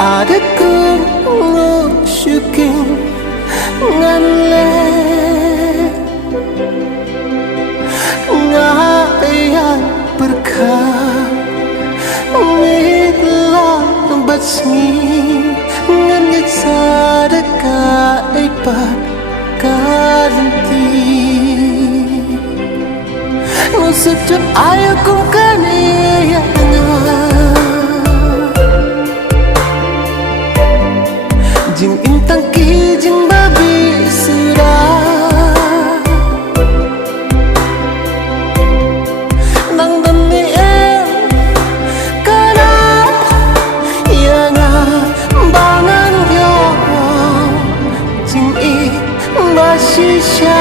Adakku ngusyukin nganle ngayat berkah mitlah batsngi ngangit sadaka ipat karanti nusujud ayo kung kaniya jing intang ki jing babi surah nang dani kana yang bangan yo jing I basisya